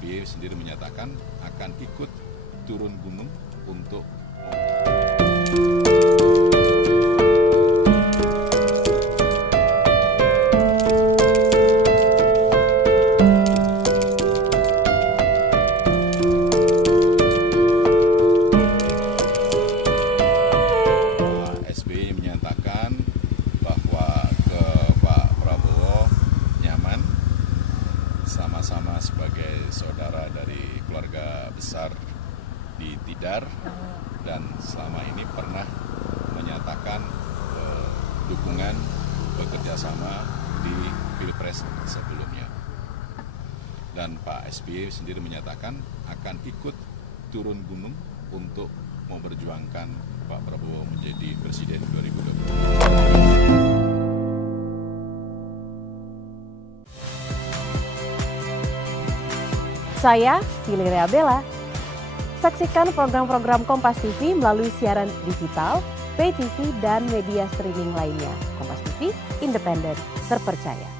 SBY sendiri menyatakan akan ikut turun gunung untuk SBY menyatakan bahwa ke Pak Prabowo nyaman, sama-sama sebagai saudara dari keluarga besar di Tidar, dan selama ini pernah menyatakan dukungan bekerja sama di Pilpres sebelumnya. Dan Pak SBY sendiri menyatakan akan ikut turun gunung untuk memperjuangkan Pak Prabowo menjadi Presiden 2024. Saya Pilih Rea Bella. Saksikan program-program Kompas TV melalui siaran digital, pay TV, dan media streaming lainnya. Kompas TV, independen, terpercaya.